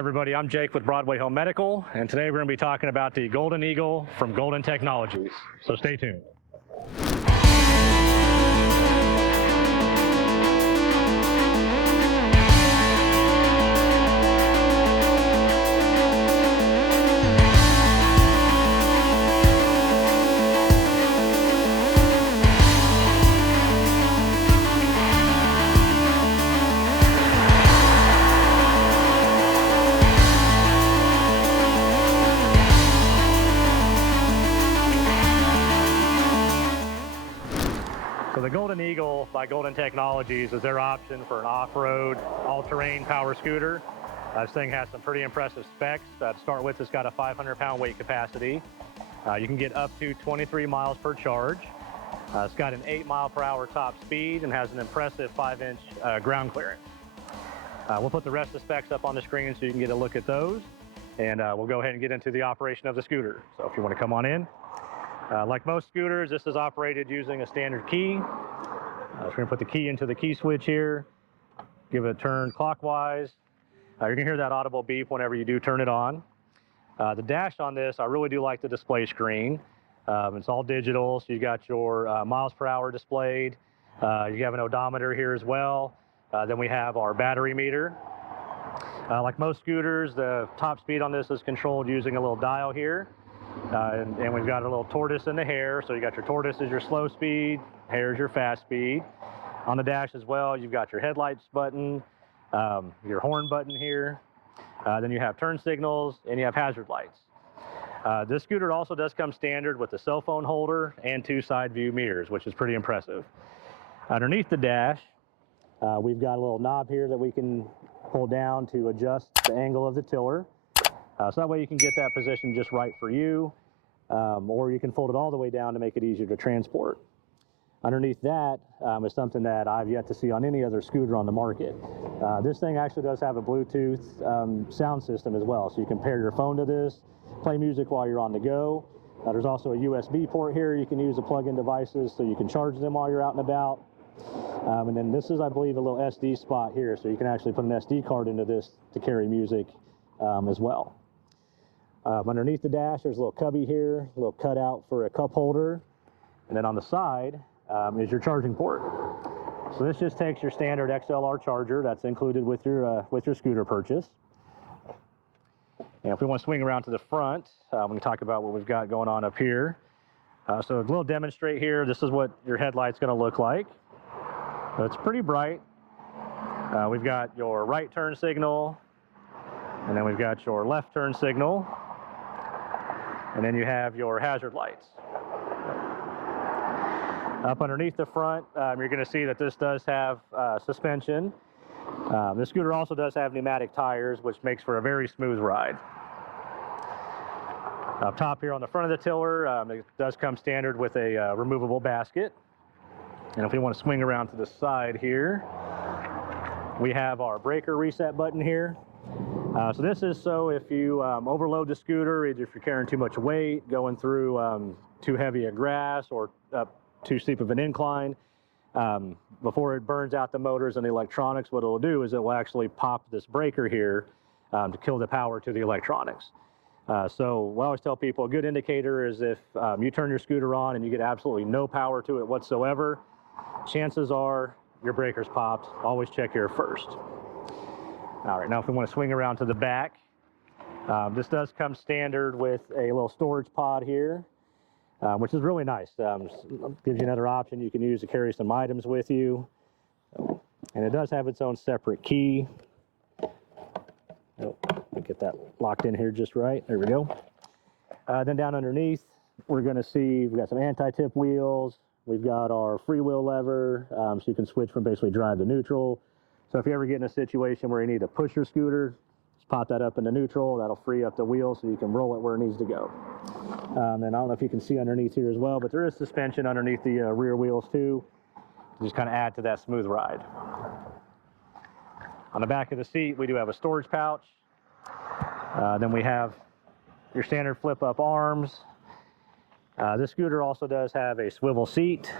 Everybody, I'm Jake with Broadway Home Medical, and today we're going to be talking about the Golden Eagle from Golden Technologies. So stay tuned. So the Golden Eagle by Golden Technologies is their option for an off-road, all-terrain power scooter. This thing has some pretty impressive specs. To start with, it's got a 500-pound weight capacity. You can get up to 23 miles per charge. It's got an 8-mile-per-hour top speed and has an impressive 5-inch ground clearance. We'll put the rest of the specs up on the screen so you can get a look at those. And we'll go ahead and get into the operation of the scooter. So if you want to come on in. Like most scooters, this is operated using a standard key. So we're going to put the key into the key switch here, give it a turn clockwise. You're going to hear that audible beep whenever you do turn it on. The dash on this, I really do like the display screen. It's all digital, so you got your miles per hour displayed. You have an odometer here as well. Then we have our battery meter. Like most scooters, the top speed on this is controlled using a little dial here. And we've got a little tortoise in the hare, so you got your tortoise is your slow speed, hare is your fast speed. On the dash as well, you've got your headlights button, your horn button here, then you have turn signals, and you have hazard lights. This scooter also does come standard with a cell phone holder and 2 side view mirrors, which is pretty impressive. Underneath the dash, we've got a little knob here that we can pull down to adjust the angle of the tiller. So that way you can get that position just right for you, or you can fold it all the way down to make it easier to transport. Underneath that is something that I've yet to see on any other scooter on the market. This thing actually does have a Bluetooth sound system as well, so you can pair your phone to this, play music while you're on the go. There's also a USB port here you can use to plug in devices so you can charge them while you're out and about. And then this is, I believe, a little SD spot here, so you can actually put an SD card into this to carry music as well. Underneath the dash, there's a little cubby here, a little cutout for a cup holder, and then on the side is your charging port. So this just takes your standard XLR charger that's included with your scooter purchase. And if we want to swing around to the front, we can talk about what we've got going on up here. So a little demonstrate here. This is what your headlight's going to look like. So it's pretty bright. We've got your right turn signal, and then we've got your left turn signal. And then you have your hazard lights. Up underneath the front, you're going to see that this does have suspension. This scooter also does have pneumatic tires, which makes for a very smooth ride. Up top here on the front of the tiller, it does come standard with a removable basket. And if we want to swing around to the side here, we have our breaker reset button here. So this is so if you overload the scooter, either if you're carrying too much weight, going through too heavy a grass, or up too steep of an incline, before it burns out the motors and the electronics, what it'll do is it will actually pop this breaker here to kill the power to the electronics. So what I always tell people, a good indicator is if you turn your scooter on and you get absolutely no power to it whatsoever, chances are your breaker's popped. Always check here first. All right, now if we want to swing around to the back, this does come standard with a little storage pod here, which is really nice. Gives you another option you can use to carry some items with you. And it does have its own separate key. Oh, let me get that locked in here just right. There we go. Then down underneath, we're going to see we've got some anti-tip wheels. We've got our freewheel lever, so you can switch from basically drive to neutral. So if you ever get in a situation where you need to push your scooter, just pop that up into neutral. That'll free up the wheel so you can roll it where it needs to go. And I don't know if you can see underneath here as well, but there is suspension underneath the rear wheels too. Just kind of add to that smooth ride. On the back of the seat, we do have a storage pouch. Then we have your standard flip-up arms. This scooter also does have a swivel seat.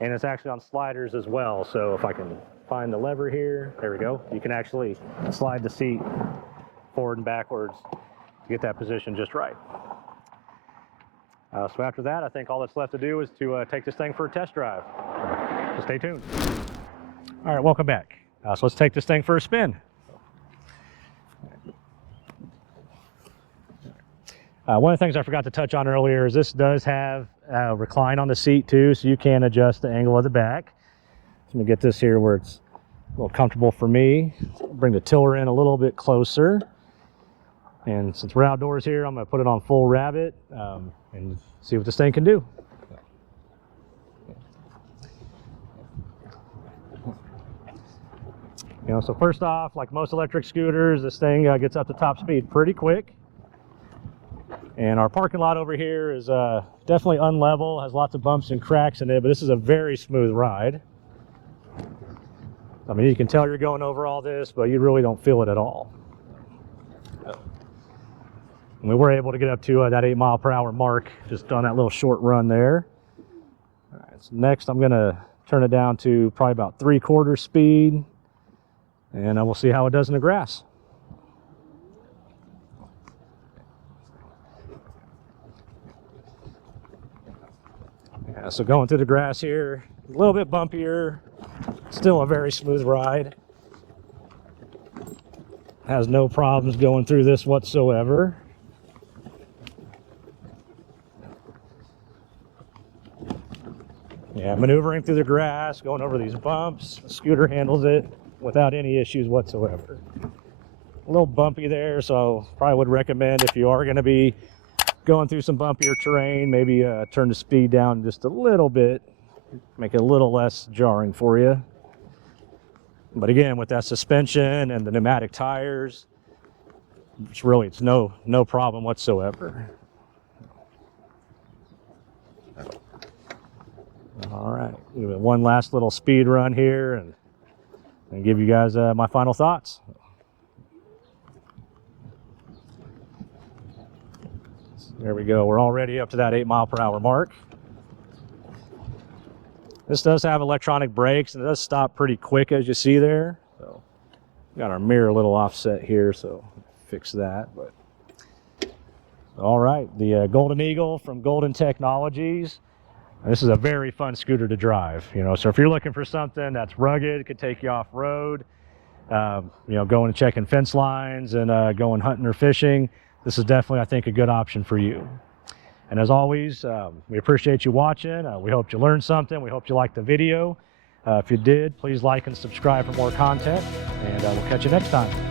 and it's actually on sliders as well. So if I can find the lever here, there we go. You can actually slide the seat forward and backwards to get that position just right. So after that, I think all that's left to do is to take this thing for a test drive. So stay tuned. All right, welcome back. So let's take this thing for a spin. One of the things I forgot to touch on earlier is this does have recline on the seat too, so you can adjust the angle of the back. So let me get this here where it's a little comfortable for me. Bring the tiller in a little bit closer. And since we're outdoors here, I'm going to put it on full rabbit and see what this thing can do. You know, so first off, like most electric scooters, this thing gets up to top speed pretty quick. And our parking lot over here is definitely unlevel, has lots of bumps and cracks in it, but this is a very smooth ride. I mean, you can tell you're going over all this, but you really don't feel it at all. And we were able to get up to that 8 mile/hour mark just on that little short run there. All right, so next I'm going to turn it down to probably about 3/4 speed, and we'll see how it does in the grass. Yeah, so going through the grass here, a little bit bumpier, still a very smooth ride. Has no problems going through this whatsoever. Yeah, maneuvering through the grass, going over these bumps, the scooter handles it without any issues whatsoever. A little bumpy there, so probably would recommend if you are going to be going through some bumpier terrain, maybe turn the speed down just a little bit, make it a little less jarring for you. But again, with that suspension and the pneumatic tires, it's no problem whatsoever. All right, one last little speed run here and give you guys my final thoughts. There we go. We're already up to that 8 mile/hour mark. This does have electronic brakes, and it does stop pretty quick, as you see there. So, got our mirror a little offset here, so fix that. But all right, the Golden Eagle from Golden Technologies. This is a very fun scooter to drive. You know, so if you're looking for something that's rugged, could take you off road, you know, going and checking fence lines and going hunting or fishing, this is definitely, I think, a good option for you. And as always, we appreciate you watching. We hope you learned something. We hope you liked the video. If you did, please like and subscribe for more content, and we'll catch you next time.